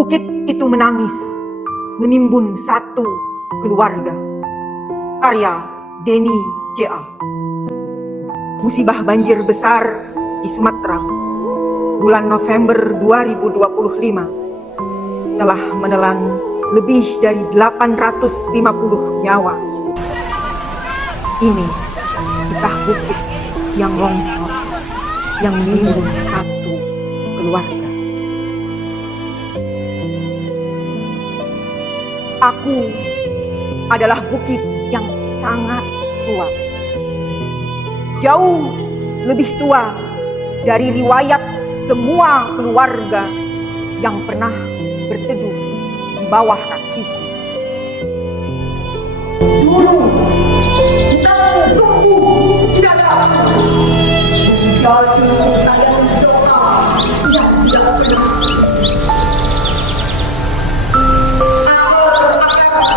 Bukit itu menangis, menimbun satu keluarga. Karya Denny J.A. Musibah banjir besar di Sumatera bulan November 2025 telah menelan lebih dari 850 nyawa. Ini kisah bukit yang longsor, yang menimbun satu keluarga. Aku adalah bukit yang sangat tua, jauh lebih tua dari riwayat semua keluarga yang pernah berteduh di bawah kakiku. Dulu kita tumbuh tidak ada menjadi tayang doa yang tidak pernah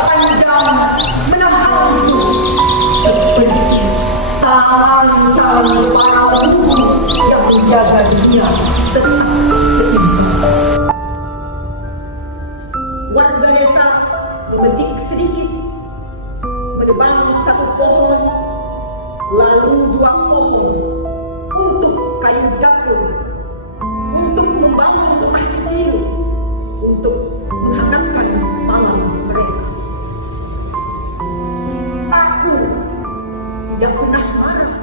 panjang menahanku seperti tangan-tangan para guru yang menjaga dunia tetap seimbang. Warga desa memetik sedikit, menebang satu pohon, lalu dua pohon untuk kayu dapur, untuk membangun rumah kecil, untuk menghangatkan malam mereka. Aku tidak pernah marah.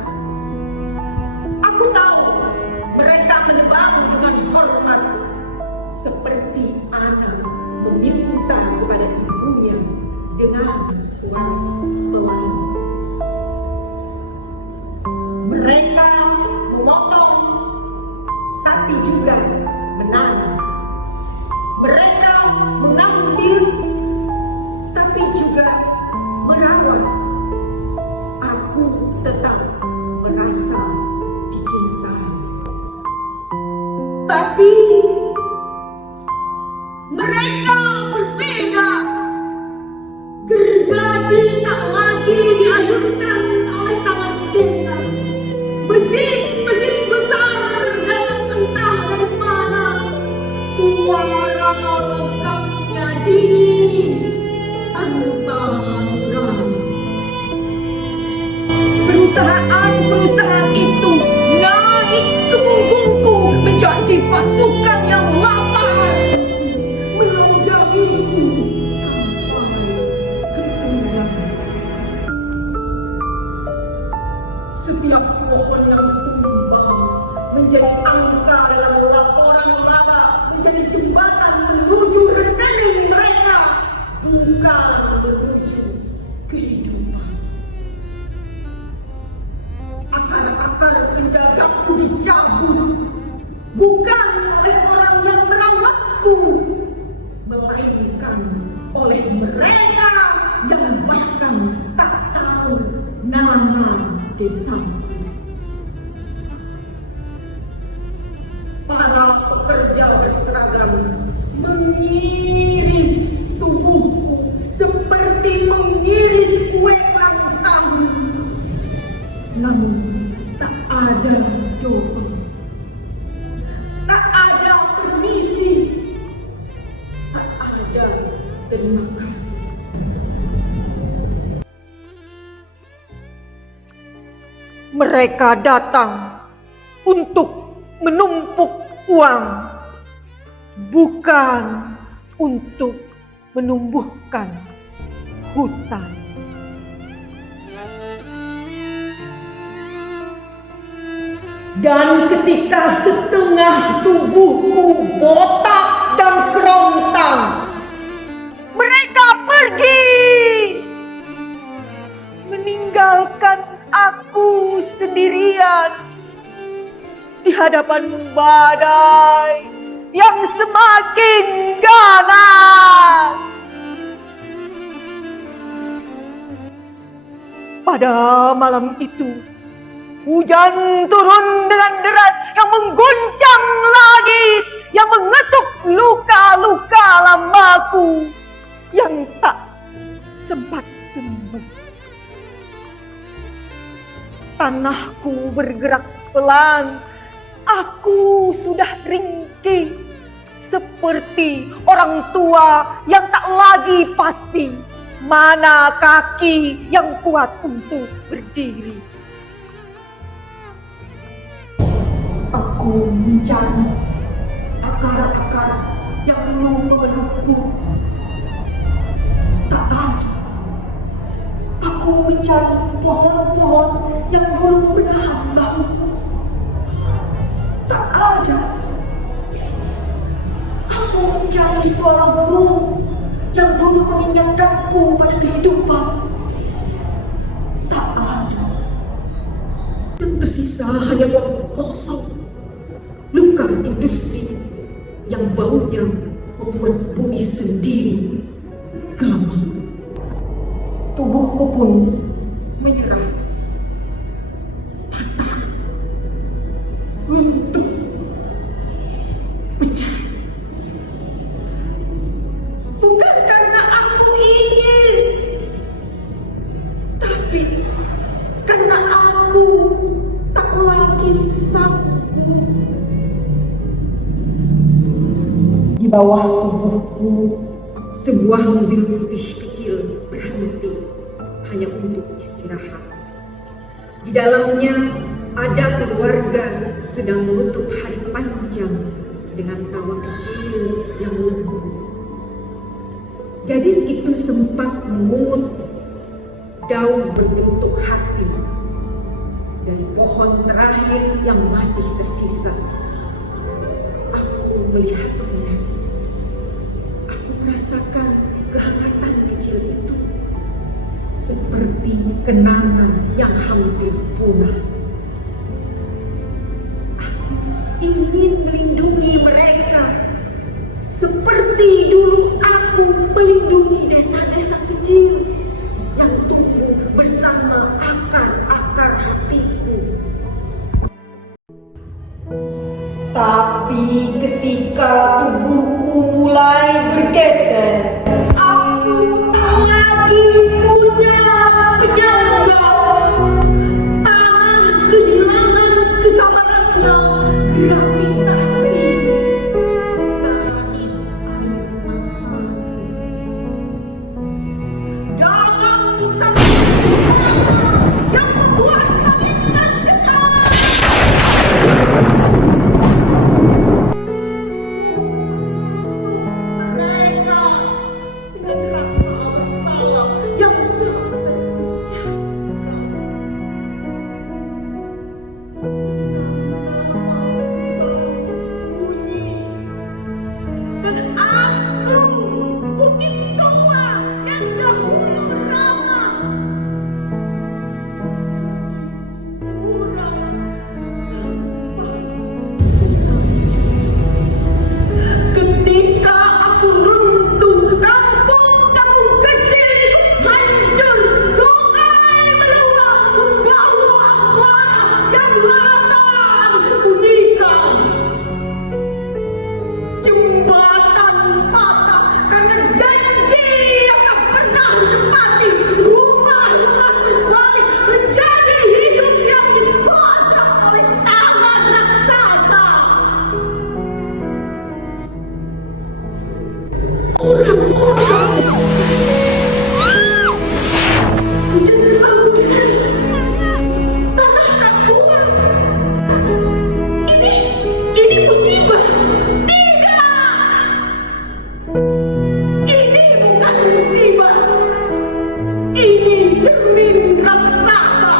Aku tahu mereka menebang dengan hormat, seperti anak meminta kepada ibunya dengan suara pelan. Mereka memotong, tapi juga menanam. Mereka mengambil, tapi juga merawat. Aku tetap merasa dicintai. Tapi mereka berbeda. Gergaji tak lagi diayunkan oleh taman desa. Mesin besar datang entah dari mana. Suara logamnya dingin tanpa nurani. Perusahaan itu naik ke punggungku menjadi pasukan yang lapar, melanjangiku sampai ke pundak. Setiap pohon yang tumbang menjadi angka dalam laporan laba, menjadi jembatan menuju rekening mereka, bukan menuju kehidupan. Akar-akar penjagaku dicabut, bukan oleh orang yang merawatku, melainkan oleh mereka yang bahkan tak tahu nama desaku. Para pekerja berseragam mengiris tubuhku seperti mengiris kue ulang tahun. Namun tak ada doa, tak ada permisi, tak ada terima kasih. Mereka datang untuk menumpuk uang, bukan untuk menumbuhkan hutan. Dan ketika setengah tubuhku botak dan kerontang, mereka pergi, meninggalkan aku sendirian di hadapan badai yang semakin ganas. Pada malam itu, hujan turun dengan deras yang mengguncang langit, yang mengetuk luka-luka lamaku yang tak sempat sembuh. Tanahku bergerak pelan, aku sudah ringkih, seperti orang tua yang tak lagi pasti mana kaki yang kuat untuk berdiri. Aku mencari akar-akar yang dulu memelukku. Tak ada. Aku mencari pohon-pohon yang dulu menahan bahuku. Tak ada. Aku mencari suara burung yang dulu mengingatkanku pada kehidupan. Tak ada. Yang tersisa hanya ruang kosong, luka industri yang baunya membuat bumi sendiri gelap. Tubuhku pun menyerah, patah, runtuh, pecah. Bukan karena aku ingin, tapi karena aku tak lagi sanggup. Di bawah tubuhku, sebuah mobil putih kecil berhenti hanya untuk istirahat. Di dalamnya ada keluarga sedang menutup hari panjang dengan tawa kecil yang lembut. Gadis itu sempat memungut daun berbentuk hati dari pohon terakhir yang masih tersisa. Aku melihatnya. Aku merasakan kehangatan kecil itu, seperti kenangan yang hampir punah. Aku ingin melindungi mereka, seperti dulu aku melindungi desa-desa kecil yang tumbuh bersama akar-akar hatiku. Tapi ketika tubuhku mulai bergeser, aku tak lagi punya penyangga. Tanah kehilangan kesabarannya, gravitasi menarik air mataku. Dalam satu yang membuat langit tercekat. Mereka dengan rasa bersalah yang tak terjaga. Kembali sunyi. Dan aku, bukit tua yang dahulu ramah, jadi kurang tanpa sengaja. Ketika aku runtuh, kampung-kampung kecil itu hancur. Sungai meluap membawa amarah yang lama disembunyikan. Jembatan patah karena janji yang tak pernah ditepati. Rumah-rumah terbalik menjadi hidup yang dikodok oleh tangan raksasa. Orang-orang hujan terlalu deras, tanah tak kuat. Ini musibah. Tidak, ini bukan musibah. Ini cermin raksasa.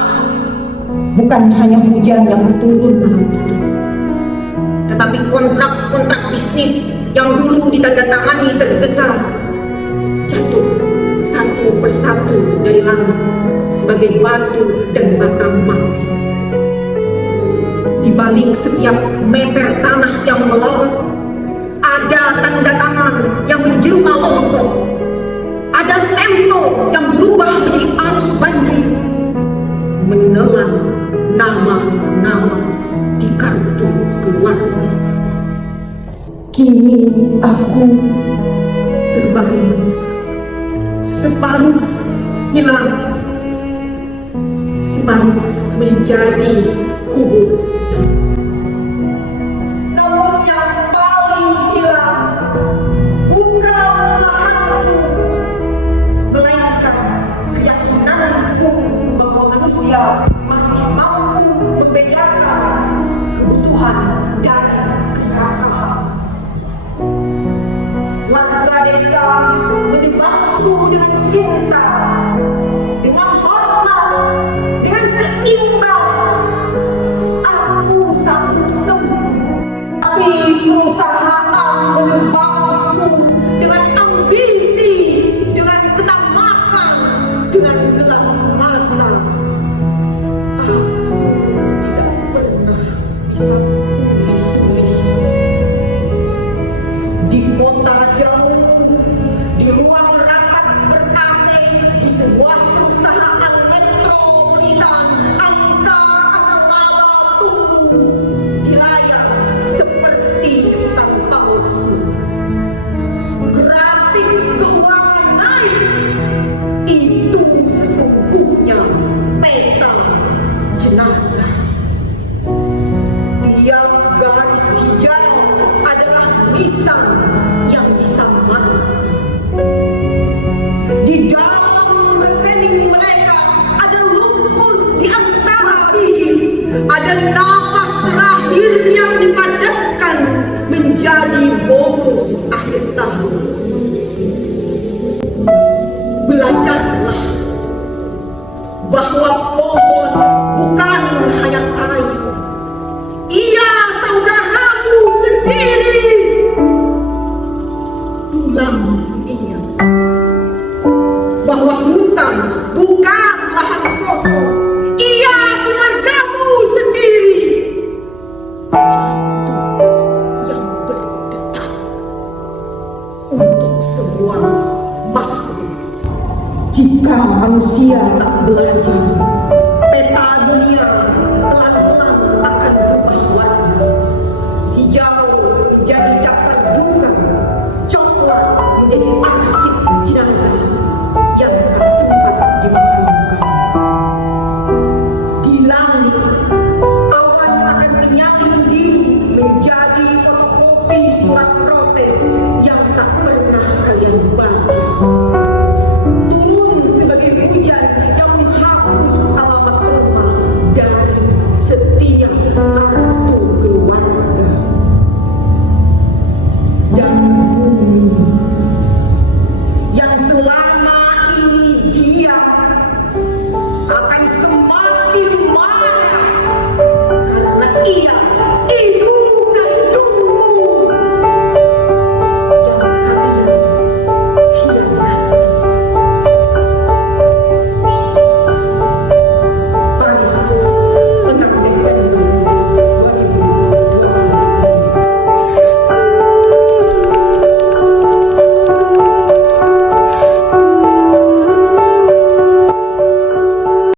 Bukan hanya hujan yang turun malam itu, tetapi kontrak-kontrak bisnis yang dulu ditandatangani tergesa jatuh satu persatu dari langit sebagai batu dan bata mati. Di balik setiap meter tanah yang melorot, ada tanda tangan yang menjelma longsor, ada stempel yang berubah menjadi arus banjir, menelan nama-nama di kartu keluarga. Kini aku terbalik, separuh hilang, separuh menjadi kubur. Namun yang paling hilang manusia masih mampu membedakan kebutuhan dari keserakahan. Warga desa menyebangku dengan cinta, dengan hormat, dengan seimbang. Aku sanggup sembuh, tapi perusahaan menyebangku dengan ambisi, dengan ketamakan, dengan gelap mata. Aku tidak pernah bisa pulih. Di kota jauh, di ruang rapat ber-AC, di sebuah perusahaan metropolitan, angka-angka tumbuh di layar seperti hutan palsu. Grafik keuangan naik, itu sesungguhnya peta jenazah. Tiap garis hijau adalah pisang yang disamarkan. Di dalam rekening mereka ada lumpur di antara gigi, ada napas terakhir yang dipadatkan menjadi bonus akhir tahun. Belajarlah bahwa pohon bukan hanya kayu, ia saudaramu sendiri, tulang dunia. Bahwa hutan bukan lahan kosong, ia keluargamu sendiri, jantung yang berdetak untuk semua makhluk. Jika manusia tak belajar, peta dunia pelan-pelan akan berubah warna. Hijau menjadi daftar duka, coklat menjadi arsip jenazah yang tak sempat dimakamkan. Di langit, awan akan menyalin diri menjadi fotokopi surat